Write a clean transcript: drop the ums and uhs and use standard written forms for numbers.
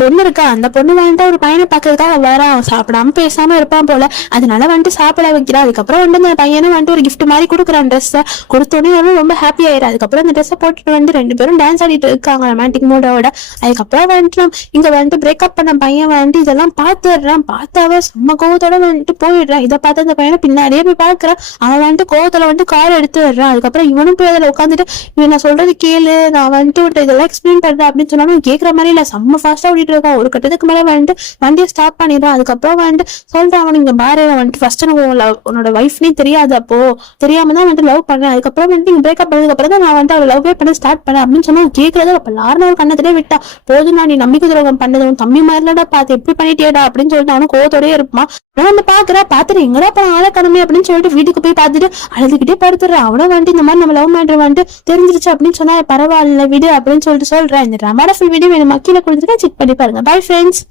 பொண்ணு இருக்கா, அந்த பொண்ணு வந்துட்டு ஒரு பையனை பாக்குறதுக்காக வரான், அவன் சாப்பிடாம பேசாம இருப்பான் போல, அதனால வந்துட்டு சாப்பிட வைக்கிறான். அதுக்கப்புறம் வந்துட்டு அந்த பையனை வந்துட்டு ஒரு கிஃப்ட் மாதிரி கொடுக்குறான், ட்ரெஸ்ஸை கொடுத்தோடனே அவனும் ரொம்ப ஹாப்பி ஆயிடும். அதுக்கப்புறம் அந்த ட்ரெஸ்ஸை போட்டுட்டு வந்து 2 பேரும் டான்ஸ் ஆடிட்டு இருக்காங்க ரொமான்டிக் மூடோட. அதுக்கப்புறம் வந்துட்டு இங்க வந்துட்டு பிரேக்அப் பண்ண பையன் வந்துட்டு இதெல்லாம் பாத்துடுறான். பார்த்தாவே செம்ம கோவத்தோட வந்துட்டு போயிடுறான். இதை பார்த்து அந்த பையனை பின்னாடியே போய் பாக்குறான். அவன் வந்துட்டு கோவத்துல வந்துட்டு கார் எடுத்து வர்றான். அதுக்கப்புறம் இவனும் போய் அதில் உட்காந்துட்டு இவன் நான் சொல்றது கேளு, நான் வந்துட்டு இதெல்லாம் எக்ஸ்பிளைன் பண்றேன் அப்படின்னு சொன்னாலும் கேட்கற மாதிரி இல்ல, செம்ம ஃபாஸ்டா ஓடிட்டு இருக்கான். ஒரு கட்டத்துக்கு மேல வந்துட்டு வண்டியை ஸ்டாப் பண்ணிடுறான். அதுக்கப்புறம் வந்துட்டு சொல்றான், அவன் இங்க பாரு வந்துட்டு ஃபர்ஸ்ட் உன்னோட வைஃப்னே தெரியாது, அப்போ தெரியாம தான் வந்துட்டு லவ் பண்ணேன். அதுக்கப்புறம் வந்துட்டு நீங்க பிரேக்அப் பண்ணதுக்கு அப்புறம் தான் நான் வந்துட்டு அவளை லவ்வே பண்ண ஸ்டார்ட் பண்ணேன் அப்படின்னு சொன்னா கேட்கறது அப்ப லாரா ஒரு கண்ணத்திலே விட்டா. போதும், நான் நீ நம்பிக்கை துரோகம் பண்ணது உன் தம்பி மாதிரிலடா, பார்த்து எப்படி பண்ணிட்டேடா அப்படின்னு சொல்லிட்டு அவனும் கோவத்தோடய இருப்பான். நான் வந்து பாக்குறா பாத்துட்டு எங்கடா பண்ண ஆளக்கணுமே அப்படின்னு சொல்லிட்டு வீட்டுக்கு போய் பார்த்துட்டு அழுதுகிட்டே படுத்துடுறான். அவனும் வந்துட்டு இந்த மாதிரி நம்ம லவ் மேட்டர் வந்துட்டு தெரிஞ்சிருச்சு அப்படின்னு சொன்னா பரவாயில்ல விடு அப்படின்னு சொல்லிட்டு சொல்றேன். இந்த ரமாடா ஃபுல் வீடியோ வேணும் கீழே கொடுத்துட்டு செக் பண்ணி பாருங்க. Bye friends.